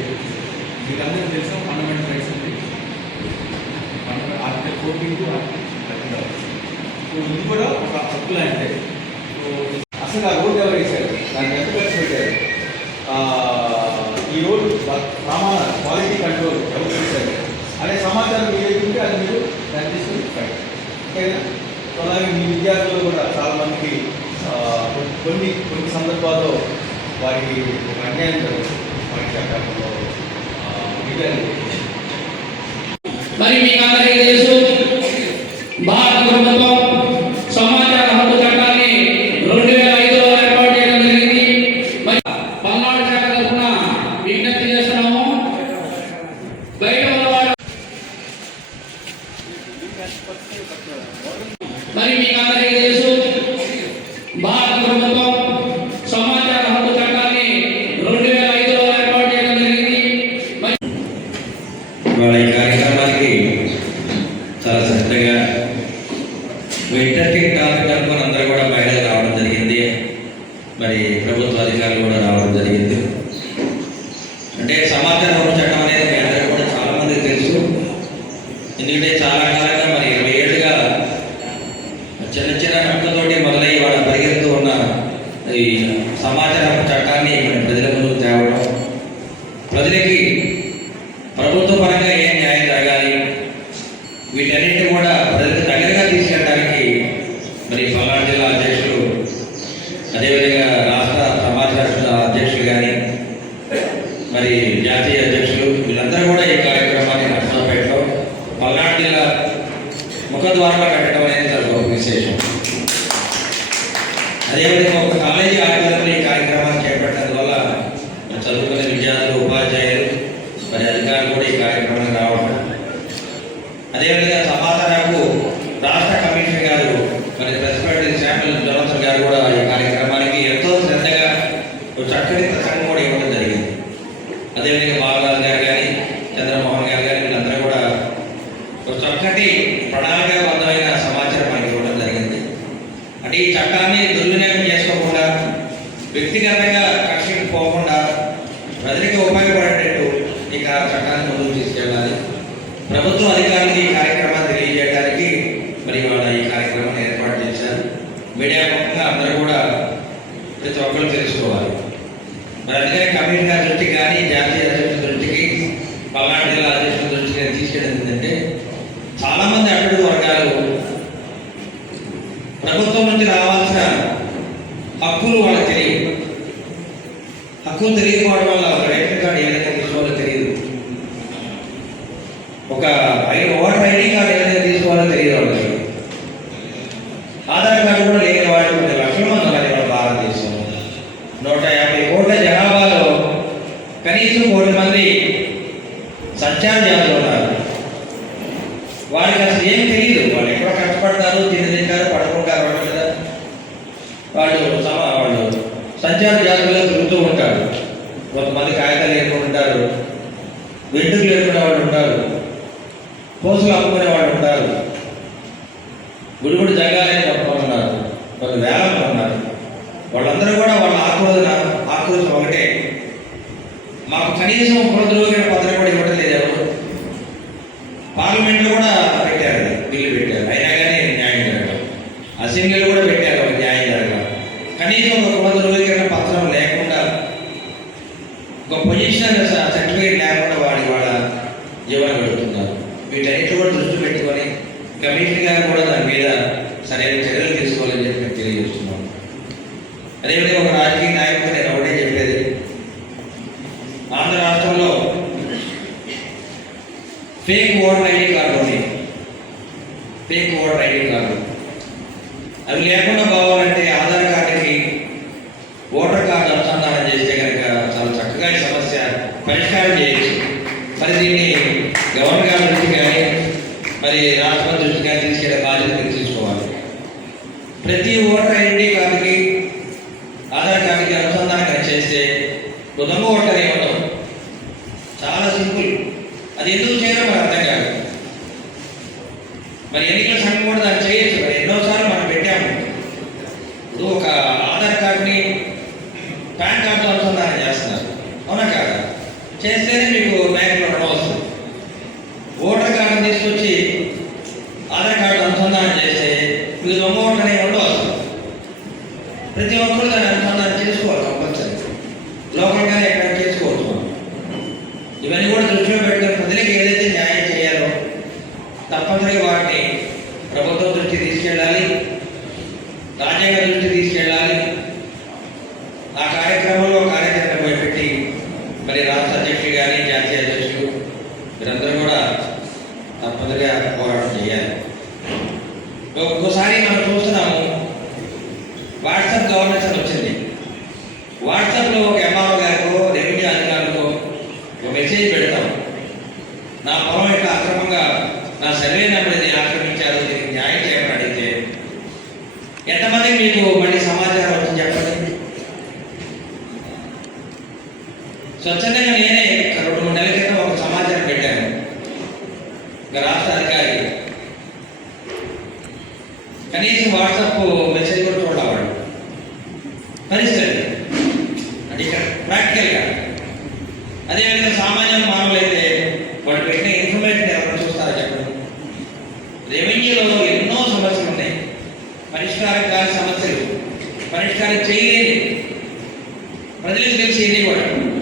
చట్టబద్ధ మీరందరూ తెలుసా fundamental rights ఉంది article fourteen to article so ఇది కూడా ఒక హక్కు అంటే. సో అసలు ఆ రోడ్ ఎవరు వేశారు? దాన్ని ఎంత ఖర్చు పెట్టారు? ఈ రోడ్ ప్రమాణ క్వాలిటీ కంట్రోల్ ఎవరు చేశారు? అనే సమాచారం మీ దగ్గర ఉంటే అది మీరు దాన్ని తీసుకుని ఓకేనా? అలాగే మీ విద్యార్థులు కూడా చాలా మందికి కొన్ని కొన్ని సందర్భాల్లో వారికి ఒక అన్యాయం జరుగుతుంది. మరి మీకు అందరికీ తెలుసు భారత ప్రభుత్వం సమాచార హక్కు చట్టాన్ని రెండు వేల ఐదులో ఏర్పాటు చేయడం జరిగింది మరి పల్నాడు శాఖ తరఫున విజ్ఞప్తి చేస్తున్నాము బయట ఉన్నవాడు మరి మీకు అందరికీ తెలుసు భారత ప్రభుత్వం సమాచార హక్కు చట్టాన్ని రెండు వేల ఐదులో ఏర్పాటు చేయడం జరిగింది మరి ఇవాళ ఈ కార్యక్రమానికి చాలా శ్రద్ధగా ఇంట్రెస్టింగ్ టాపిక్ అనుకుని అందరూ కూడా మహిళలు రావడం జరిగింది మరి ప్రభుత్వ అధికారులు కూడా రావడం జరిగింది అంటే సమాచార హక్కు చట్టం అనేది మీ అందరికీ కూడా చాలా మందికి తెలుసు ఎందుకంటే చాలా కాలంగా మరి ఇరవై ఏళ్ళుగా చిన్న నమ్మకంతోటి నక్కతోటి మొదలై వాళ్ళ పరిగెత్తు ఉన్న ఈ సమాచార చట్టాన్ని మన ప్రజల ముందుకు తేవడం. ప్రజలకి ప్రభుత్వ పరంగా ఏ న్యాయం జరగాలి? వీటన్నిటిని కూడా ప్రజలకు దగ్గరగా తీసుకెళ్ళడానికి మరి పల్నాడు జిల్లా అధ్యక్షులు అదేవిధంగా రాష్ట్ర సమాచార అధ్యక్షులు కానీ మరి జాతీయ అధ్యక్షులు వీళ్ళందరూ కూడా ఈ కార్యక్రమాన్ని నర్సరావుపేటలో పల్నాడు జిల్లా ముఖద్వారంలో పెట్టడం అనేది అదేవిధంగా ఒక కాలేజీ ఆధ్వర్యంలో ఈ కార్యక్రమాన్ని చేపట్టడం వల్ల మరి చదువుకునే విద్యార్థులు ఉపాధ్యాయులు మరి అధికారులు కూడా ఈ కార్యక్రమానికి రావడం. అదేవిధంగా సమాధానకు రాష్ట్ర కమిషనర్ గారు మరి ప్రెసిడెంట్ శామ్యుల్ జోనసన్ గారు కూడా ఈ కార్యక్రమానికి ఎంతో శ్రద్ధగా ఒక చక్కటి ప్రసంగం కూడా ఇవ్వడం జరిగింది. అదేవిధంగా బాలరాజు గారు కానీ చంద్రమోహన్ గారు కానీ వీళ్ళందరూ కూడా ఒక చక్కటి ప్రణాళిక సమాచారం మనకి ఇవ్వడం జరిగింది అంటే ఈ చట్టాన్ని దుర్వినియోగం చేసుకోకుండా వ్యక్తిగతంగా కక్షకి పోకుండా ప్రజలకు ఉపయోగపడేటట్టు ఈ కా- చట్టాన్ని ముందుకు తీసుకెళ్ళాలి ప్రభుత్వ అధికారులకు ఈ కార్యక్రమాన్ని తెలియజేయడానికి మరి వాళ్ళ ఈ కార్యక్రమాన్ని ఏర్పాటు చేశారు మీడియా ముఖంగా అందరూ కూడా ప్రతి ఒక్కరు తెలుసుకోవాలి మరి అందుకని కమిషనర్ గారి దృష్టికి కానీ జాతీయ అధ్యక్షుల దృష్టికి పల్నాడు జిల్లా అధ్యక్షుల దృష్టికి నేను తీసుకెళ్ళింది ఏంటంటే చాలా మంది అట్టడుగు వర్గాలు ప్రభుత్వం నుంచి రావాల్సిన హక్కులు వాళ్ళకి తెలియదు. హక్కును తెలియకపోవడం వల్ల ఒక రేషన్ కార్డు ఏ తీసుకోవాలో తెలియదు. ఒక ఐదు ఓటర్ ఐడి కార్డు ఏదైతే తీసుకోవాలో తెలియదు వాళ్ళకి. ఆధార్ కార్డు కూడా లేని వాళ్ళు కొన్ని లక్షల మంది ఉన్నారు మన భారతదేశంలో నూట యాభై కోట్ల జనాభాలో కనీసం కోటి మంది సంచార జాతులు ఉన్నారు. వారికి అసలు ఏం తెలియదు. వాళ్ళు ఎక్కడ కష్టపడతారు తిని తింటారు పడుకుంటారు వాళ్ళ మీద వాళ్ళు సమ వాళ్ళు సంచార జాతుల్లో తిరుగుతూ ఉంటారు. కొంతమంది కాగితాలు లేకుండా ఉంటారు. వెంటుకు లేకుండా వాళ్ళు ఉంటారు. పోసులు అమ్ముకునే వాళ్ళు ఉంటారు. గుడిగుడి జగాలని కొంతమంది ఉన్నారు. కొన్ని వేల ఉన్నారు. వాళ్ళందరూ కూడా వాళ్ళ ఆక్రోధన ఆక్రోధం ఒకటే. మాకు కనీసం కులద్రోగిన పత్రం కూడా ఇవ్వడం లేదు ఎవరు పార్లమెంట్లో కూడా పెట్టారు అది, బిల్లు పెట్టారు అయినా కానీ న్యాయం జరగదు అసెంబ్లీలో కూడా పెట్టారు ఒక న్యాయం జరగదు కనీసం ఒక కుల ధృవీకరణ పత్రం లేకుండా ఒక పొజిషన్ సర్టిఫికేట్ లేకుండా వాడి వాళ్ళ జీవనం గడుపుతున్నారు వీటన్నిటి కూడా దృష్టి పెట్టుకొని కమిషనర్ గారు కూడా దాని మీద సరైన చర్యలు తెలియజేస్తున్నాను. అదేవిధంగా ఒక రాజకీయ నాయకుడు నేను ఒకటే చెప్పేది. ఆంధ్ర రాష్ట్రంలో ఫేక్ ఓటర్ ఐడి కార్డు ఉంది. Fake voter ID card. అవి లేకుండా పోవాలంటే ప్రతి ఓటర్ ఐడి కార్డుకి ఆధార్ కార్డుకి అనుసంధానం చేస్తే దొంగ ఓటర్ ఇవ్వడం చాలా సింపుల్. అది ఎందుకు చేయడం మరి అర్థం కాదు. మరి ఎన్నికల సంఘం కూడా దాన్ని చేయొచ్చు. మరి ఎన్నోసార్లు మనం పెట్టాము. ఇప్పుడు ఒక ఆధార్ కార్డుని పాన్ కార్డుతో అనుసంధానం చేస్తున్నారు. అవునా కాదా? చేస్తేనే మీకు బ్యాంకులో రుణం వస్తుంది. ఓటర్ కార్డుని తీసుకొచ్చి స్వచ్ఛందంగా నేనే రెండు మూడు నెలల క్రితం ఒక సమాచారం పెట్టాను. రాష్ట్ర అధికారి. కనీసం వాట్సాప్ మెసేజ్ కూడా చూడవాడు పరిస్థితి అంటే ఇక్కడ ప్రాక్టికల్గా అదేవిధంగా సామాన్య మానవులైతే అయితే వాడు పెట్టిన ఇన్ఫర్మేషన్ ఎవరైనా చూస్తారా చెప్పండి. రెవెన్యూలో ఎన్నో సమస్యలు ఉన్నాయి. పరిష్కారం కాని సమస్యలు. పరిష్కారం చేయలేని. ప్రజలకు తెలిసి ఎన్ని కూడా.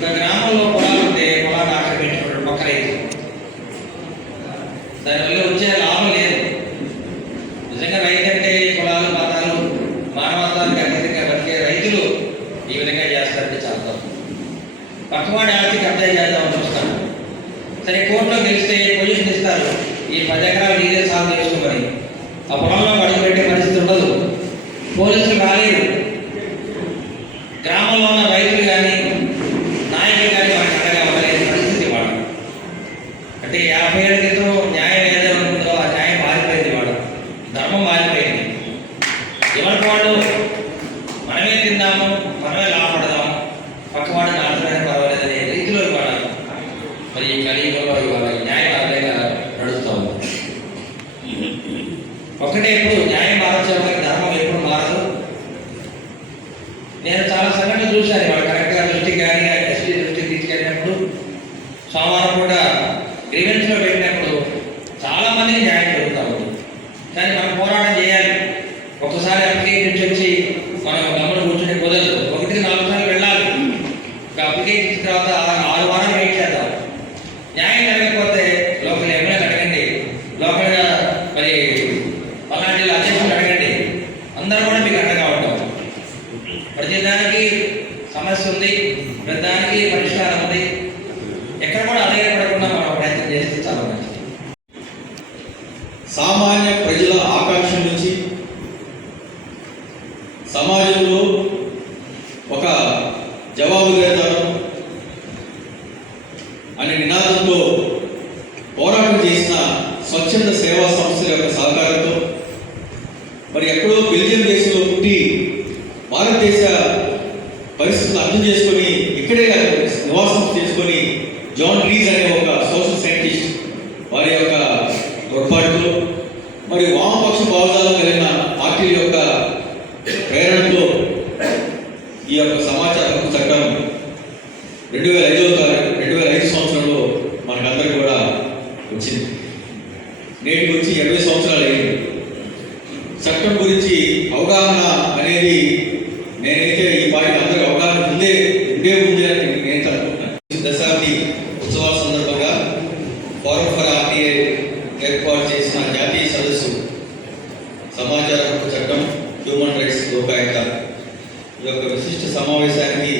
ఒక గ్రామంలో పొలాలు ఉంటే పొలాన్ని ఆఖరి పెట్టుకోవడం ఒక రైతు. దానివల్ల వచ్చే లాభం లేదు. నిజంగా రైతు అంటే పొలాలు మతాలు మానవత్వానికి అతీతంగా బతికే రైతులు ఈ విధంగా చేస్తారంటే చాలా తప్పు. పక్కవాడి ఆస్తి కబ్జా చేద్దామని చూస్తాను సరే కోర్టులో గెలిస్తే పొజిషన్ ఇస్తారు. ఈ పది ఎకరాలు నీరే సాగు చేసుకోమని. ఆ పొలం అడుగు పెట్టే పరిస్థితి ఉండదు పోలీసులు రాలేరు గ్రామంలో ఉన్న రైతులు కానీ నాయకులు కానీ వాటిని అండగా ఉండలేని పరిస్థితి వాడు అంటే యాభై ఏళ్ళ క్రితం న్యాయం ఏదో ఉంటుందో ఆ న్యాయం మారిపోయింది వాడు ధర్మం మారిపోయింది ఎవరికి వాళ్ళు మనమే తిందాము మనమే లాభపడదాము పక్కవాడు నాటడానికి పర్వాలేదనే రీతిలో ఇవాళ మరి ఈ కలియుగంలో ఇవాళ ఈ న్యాయం అర్థంగా నడుస్తూ ఉంది ఒకటే ఇప్పుడు న్యాయం మారచ్చు ధర్మం ఎప్పుడు మారదు నేను చాలా సంఘటనలు చూశాను ఇవాళ కరెక్ట్గా దృష్టికి కానీ ఎస్పీ దృష్టికి తీసుకెళ్ళినప్పుడు సోమవారం కూడా గ్రీవెన్స్లో పెట్టినప్పుడు చాలా మందికి న్యాయం జరుగుతూ ఉంది కానీ మనం పోరాటం చేయాలి ఒకసారి అప్లికేషన్ నుంచి వచ్చి మనం గమనం కూర్చుని కుదరదు ఒకటికి నాలుగు సార్లు వెళ్ళాలి ఒక అప్లికేషన్ ఇచ్చిన తర్వాత ఆ- ఆరు వారాలు వెయిట్ చేద్దాం న్యాయం జరగకపోతే లోకల్ ఎమ్మెల్యేలు అడగండి లోకల్గా మరి పల్నాడు జిల్లా అధ్యక్షులు అడగండి అందరూ కూడా మీకు అండగా ఉంటాం ప్రతి దానికి సమస్య ఉంది ప్రతి దానికి పరిష్కారం ఉంది ఎక్కడ కూడా అధైర్యపడకుండా మనం ప్రయత్నం చేస్తే చాలా మంచిది సామాన్య ప్రజల ఆకాంక్ష నుంచి సమాజంలో ఒక జవాబుదారితనం అనే నినాదంతో పోరాటం చేసిన స్వచ్ఛంద సేవా సంస్థల యొక్క సహకారంతో మరి ఎక్కడో బెల్జియం దేశంలో పుట్టి భారతదేశ పరిస్థితులను అర్థం చేసుకొని ఇక్కడే నివాసం చేసుకొని జాన్ రీజ్ అనే ఒక సోషల్ సైంటిస్ట్ వారి యొక్క తోడ్పాటుతో మరి వామపక్ష భావజాలం కలిగిన పార్టీల యొక్క ప్రేరణతో ఈ యొక్క సమాచార హక్కు చట్టం రెండు వేల ఐదో తారీఖు రెండు వేల ఐదు సంవత్సరంలో మనకందరికి కూడా వచ్చింది. నేటికి వచ్చి ఇరవై సంవత్సరాలు అయింది చట్టం గురించి అవగాహన అనేది నేనైతే ఈ పార్టీ అందరికి అవగాహన ఉందే ఉండే ఉంది అని నేను అనుకుంటున్నాను. దశాబ్ది ఉత్సవాల సందర్భంగా ఫోరం ఫర్ ఆర్టీఏ ఏర్పాటు చేసిన జాతీయ సదస్సు సమాచార హక్కు చట్టం హ్యూమన్ రైట్స్ లోకాయుక్త ఈ యొక్క విశిష్ట సమావేశానికి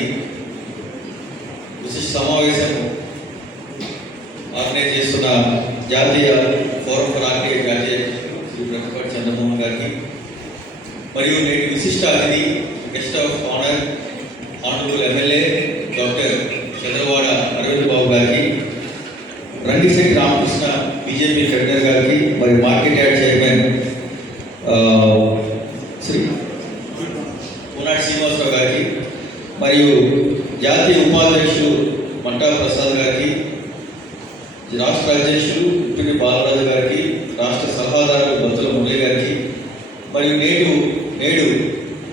విశిష్ట సమావేశం ఆర్గనైజ్ చేస్తున్న జాతీయ ఫోరం ఫర్ ఆర్టీఐ జాతీయ శ్రీ ప్రొఫెసర్ చంద్రమోహన్ గారికి మరియు నేటి విశిష్ట అతిథి guest of honour honourable MLA doctor Chandravada Aravind Babu గారికి రంగిశెట్టి రామకృష్ణ బీజేపీ ఫెడరల్ గారికి మరియు మార్కెట్ యార్డ్ చైర్మన్ ఆ, శ్రీ పూనాటి శ్రీనివాసరావు గారికి మరియు జాతీయ ఉపాధ్యక్షులు మంటా ప్రసాద్ గారికి రాష్ట్ర అధ్యక్షులు ఇప్పటి బాలరాజు గారికి రాష్ట్ర సలహాదారులు బొత్తుల మురళి గారికి మరియు నేడు నేడు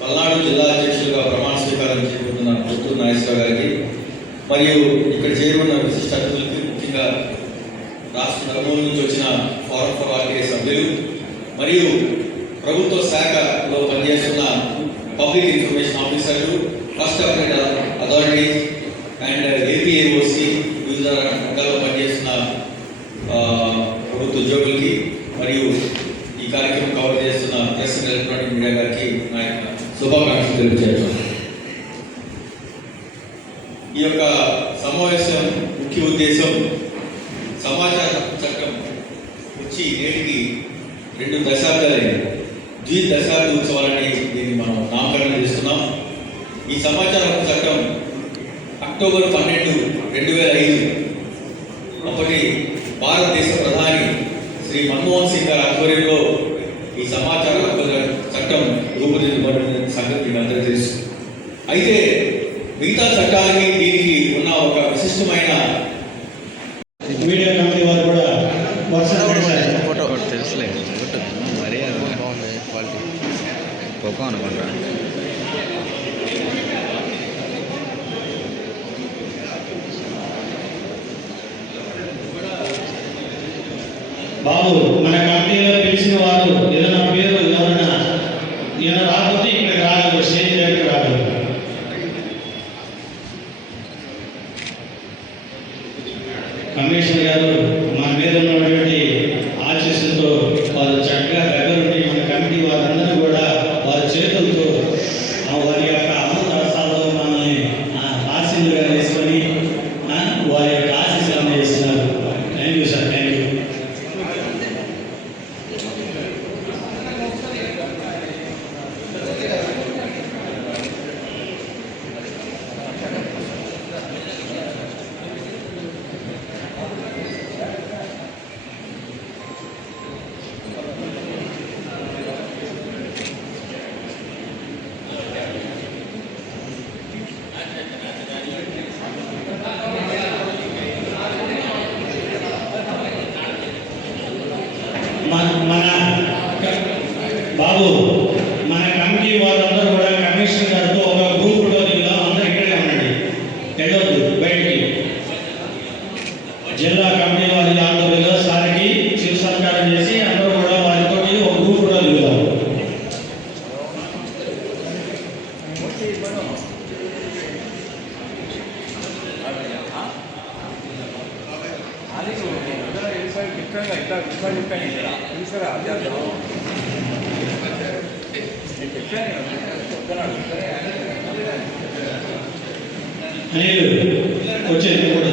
పల్నాడు జిల్లా అధ్యక్షులుగా ప్రమాణ స్వీకారం చేయబోతున్న పుత్తూరు నాగేశ్వరరావు గారికి మరియు ఇక్కడ చేరుకున్న విశిష్ట అతిథులకి ముఖ్యంగా రాష్ట్ర నలుమూల నుంచి వచ్చిన ఫారం ఫర్ ఆర్టీఐ సభ్యులు మరియు ప్రభుత్వ శాఖలో పనిచేస్తున్న పబ్లిక్ ఇన్ఫర్మేషన్ ఆఫీసర్లు first update authorities and APAOC వివిధ రంగాల్లో పనిచేస్తున్న ప్రభుత్వ ఉద్యోగులకి మరియు ఈ కార్యక్రమం కవర్ చేస్తున్న ప్రెస్ అండ్ ఎలక్ట్రానిక్ మీడియా గారికి నా యొక్క శుభాకాంక్షలు తెలియజేస్తున్నాను ఈ యొక్క సమావేశం ముఖ్య ఉద్దేశం సమాచార చట్టం వచ్చి నేటికి రెండు దశాబ్దాలైంది. ద్వి దశాబ్ది ఉత్సవాలని దీన్ని మనం నామకరణం చేస్తున్నాం. ఈ సమాచార చట్టం అక్టోబర్ పన్నెండు రెండు వేల ఐదు అప్పటి భారతదేశ ప్రధాని శ్రీ మన్మోహన్ సింగ్ గారి ఆధ్వర్యంలో ఈ సమాచార చట్టం రూపొందించబడిన సంగతి అందరూ తెలుసు. అయితే మిగతా చట్టాలకి దీనికి ఉన్న ఒక విశిష్టమైన మీడియా కమిటీ వారు కూడా వర్షం పడేశారు ఫోటో తెలుసులే ఫోటో మరీ అది బాగుంది క్వాలిటీ ఎక్కువ అనుకుంటా. బాబు మన కంపెనీలో పిలిచిన వారు ఏదైనా పేరు ఎవరైనా ఏదైనా రాకపోతే ఇక్కడికి రాగలరు స్టేజ్ దగ్గరికి రాగలరు కమిషనర్ గారు మన మీద ఉన్నటువంటి ఆశీస్సులతో వారు చక్కగా దగ్గరుండి మన కమిటీ వారందరూ కూడా వారి చేతులతో ఆ వారి యొక్క అమృత రసాలతో మనల్ని ఆశీర్లుగా వేసుకొని ఆ, వారి యొక్క ఆశీస్సులు అందజేస్తున్నారు thank you sir thank you మన మన బాబు మన కమిటీ వారందరూ కూడా కమిషనర్ గారితో ఒక గ్రూప్ రోజుల్లో అందరూ ఇక్కడే ఉండండి వెళ్ళొద్దు బయటికి జిల్లా కమిటీ వారి ఆధ్వర్యంలో సారికి శివ సత్కారం చేసి అందరూ కూడా వారితో ఒక గ్రూప్ రోజు వెళ్దాం అనిల్ వచ్చేది కూడా